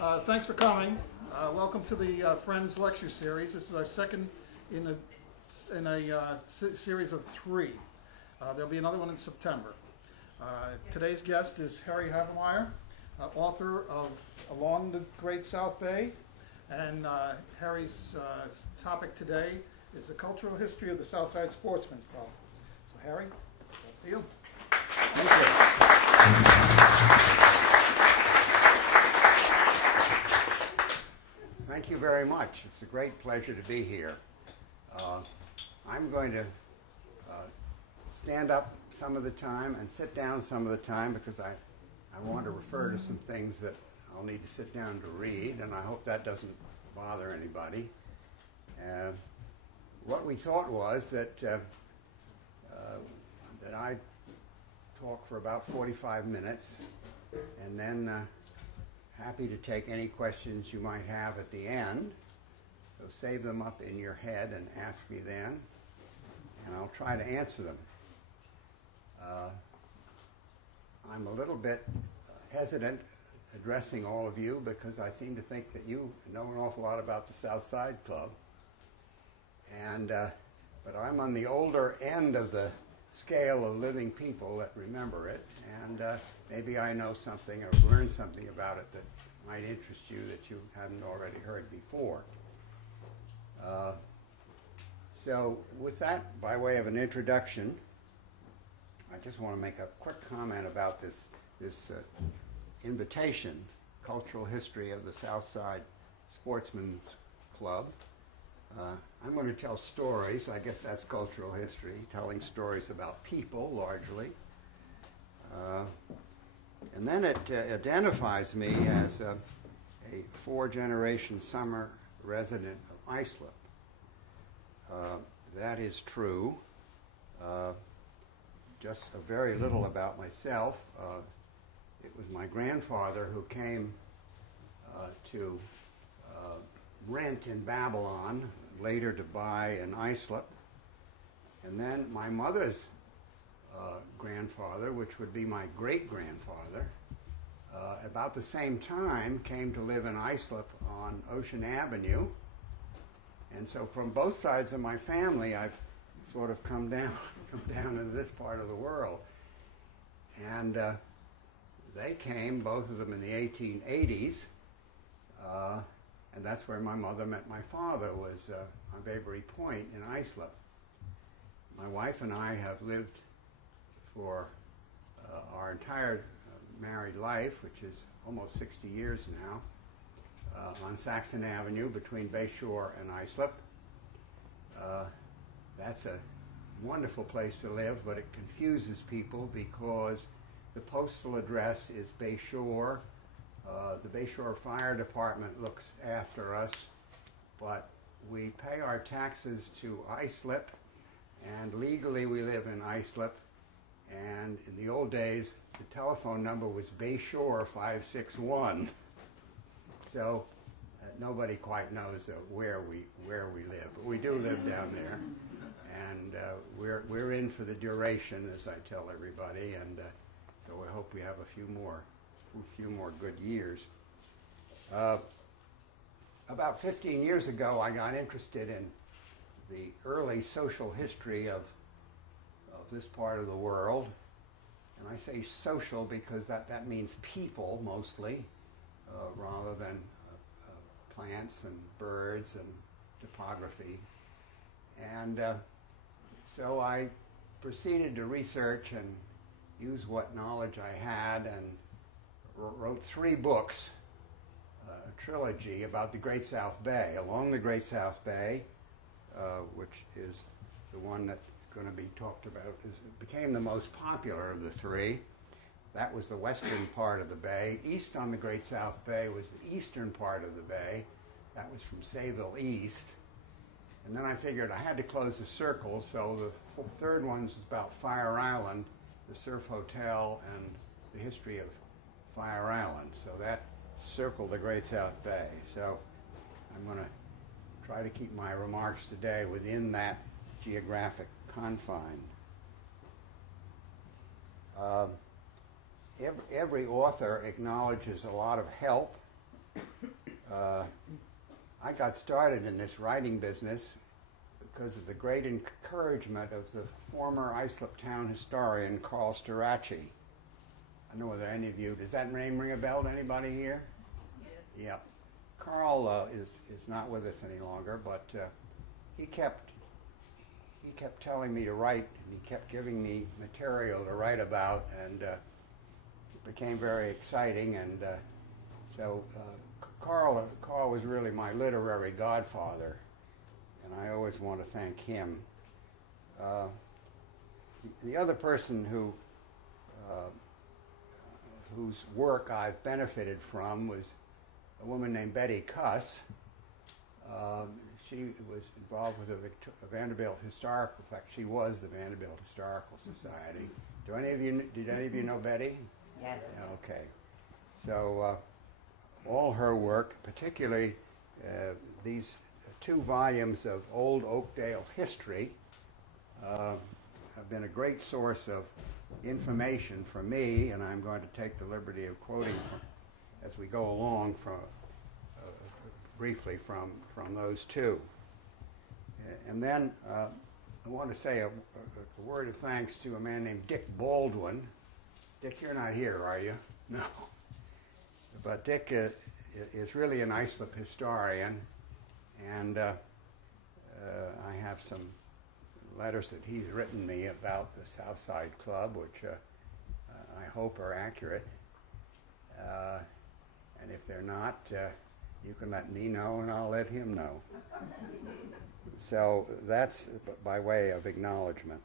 Thanks for coming. Welcome to the Friends Lecture Series. This is our second in a series of three. There'll be another one in September. Today's guest is Harry Havemeyer, author of Along the Great South Bay. And Harry's topic today is the cultural history of the Southside Sportsmen Club. So Harry, up to you. Thank you. Thank you very much. It's a great pleasure to be here. I'm going to stand up some of the time and sit down some of the time because I want to refer to some things that I'll need to sit down to read, and I hope that doesn't bother anybody. What we thought was that I'd talk for about 45 minutes, and then happy to take any questions you might have at the end. So save them up in your head and ask me then, and I'll try to answer them. I'm a little bit hesitant addressing all of you because I seem to think that you know an awful lot about the Southside Club, and but I'm on the older end of the scale of living people that remember it, and maybe I know something or learned something about it that might interest you that you hadn't already heard before. So with that, by way of an introduction, I just want to make a quick comment about this invitation, Cultural History of the Southside Sportsmen Club. I'm going to tell stories. I guess that's cultural history, telling stories about people, largely. And then it identifies me as a four-generation summer resident of Islip. That is true. Just a very little about myself. It was my grandfather who came to rent in Babylon, later to buy in Islip. And then my mother's grandfather, which would be my great-grandfather, about the same time came to live in Islip on Ocean Avenue. And so from both sides of my family, I've sort of come down into this part of the world. And they came, both of them in the 1880s, and that's where my mother met my father, was on Bayberry Point in Islip. My wife and I have lived for our entire married life, which is almost 60 years now, on Saxon Avenue between Bayshore and Islip. That's a wonderful place to live, but it confuses people because the postal address is Bayshore. The Bayshore Fire Department looks after us, but we pay our taxes to Islip, and legally we live in Islip. And in the old days, the telephone number was Bayshore 561. So nobody quite knows where we live, but we do live down there, and we're in for the duration, as I tell everybody, and so I hope we have a few more good years. About 15 years ago, I got interested in the early social history of this part of the world, and I say social because that means people mostly, rather than plants and birds and topography. And so I proceeded to research and use what knowledge I had and wrote 3 books, a trilogy about the Great South Bay. Along the Great South Bay, which is the one that's going to be talked about, it became the most popular of the 3. That was the western part of the bay. East on the Great South Bay was the eastern part of the bay. That was from Sayville East. And then I figured I had to close the circle, so the third one is about Fire Island, the Surf Hotel, and the history of Fire Island. So that circled the Great South Bay. So I'm going to try to keep my remarks today within that geographic confine. Every author acknowledges a lot of help I got started in this writing business because of the great encouragement of the former Islip town historian Carl Starace. I don't know whether any of you, does that name ring a bell to anybody here? Yes. Yeah. Carl is not with us any longer, but he kept telling me to write, and he kept giving me material to write about, and it became very exciting. And so Carl was really my literary godfather, and I always want to thank him. The other person whose work I've benefited from was a woman named Betty Cuss. She was involved with the Vanderbilt Historical. In fact, she was the Vanderbilt Historical Society. Did any of you know Betty? Yes. Okay. So all her work, particularly these 2 volumes of old Oakdale history, have been a great source of information for me, and I'm going to take the liberty of quoting as we go along briefly from those 2. And then I want to say a word of thanks to a man named Dick Baldwin. Dick, you're not here, are you? No. But Dick is really an Islip historian, and I have some letters that he's written me about the Southside Club, which I hope are accurate. And if they're not, you can let me know, and I'll let him know. So that's by way of acknowledgement.